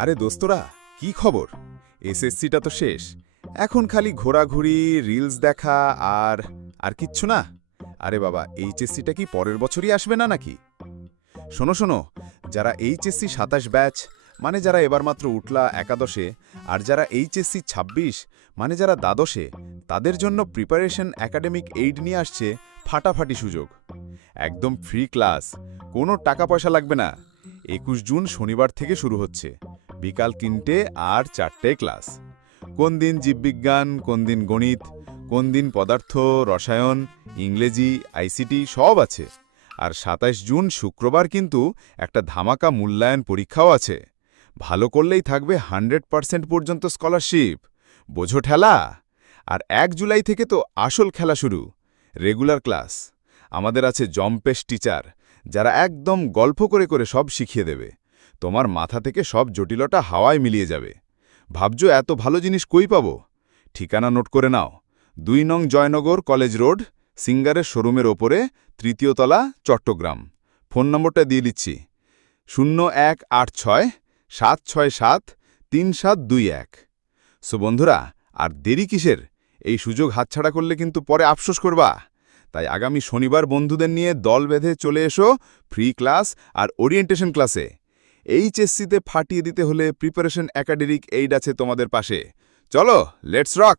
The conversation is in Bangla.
আরে দোস্তরা, কি খবর? এসএসসিটা তো শেষ। এখন খালি ঘোরাঘুরি, রিলস দেখা আর আর কিচ্ছু না। আরে বাবা, এইচএসসিটা কি পরের বছরই আসবে না নাকি? শোনো শোনো, যারা এইচএসসি ২৭ ব্যাচ মানে যারা এবার মাত্র উঠলা একাদশে, আর যারা এইচএসসি ২৬ মানে যারা দ্বাদশে, তাদের জন্য প্রিপারেশন একাডেমিক এইড নিয়ে আসছে ফাটাফাটি সুযোগ। একদম ফ্রি ক্লাস, কোনো টাকা পয়সা লাগবে না। ২১ জুন শনিবার থেকে শুরু হচ্ছে, বিকাল ৩টে আর ৪টে ক্লাস। কোন দিন জীববিজ্ঞান, কোন দিন গণিত, কোন দিন পদার্থ, রসায়ন, ইংরেজি, আইসিটি সব আছে। আর ২৭ জুন শুক্রবার কিন্তু একটা ধামাকা মূল্যায়ন পরীক্ষাও আছে। ভালো করলেই থাকবে 100% পর্যন্ত স্কলারশিপ। বোঝো ঠেলা? আর ১ জুলাই থেকে তো আসল খেলা শুরু, রেগুলার ক্লাস। আমাদের আছে জম্পেশ টিচার, যারা একদম গল্প করে করে সব শিখিয়ে দেবে। তোমার মাথা থেকে সব জটিলতা হাওয়ায় মিলিয়ে যাবে। ভাবছো এত ভালো জিনিস কই পাবো? ঠিকানা নোট করে নাও। ২ নং জয়নগর কলেজ রোড, সিঙ্গারের শোরুমের ওপরে, ৩য় তলা, চট্টগ্রাম। ফোন নম্বরটা দিয়ে দিচ্ছি, 0186-767-3721। সো বন্ধুরা, আর দেরি কিসের? এই সুযোগ হাতছাড়া করলে কিন্তু পরে আফসোস করবা। তাই আগামী শনিবার বন্ধুদের নিয়ে দল বেঁধে চলে এসো ফ্রি ক্লাস আর ওরিয়েন্টেশন ক্লাসে। এইচএসসিতে ফাটিয়ে দিতে হলে প্রিপারেশন একাডেমিক এইড আছে তোমাদের পাশে। চলো, লেটস রক!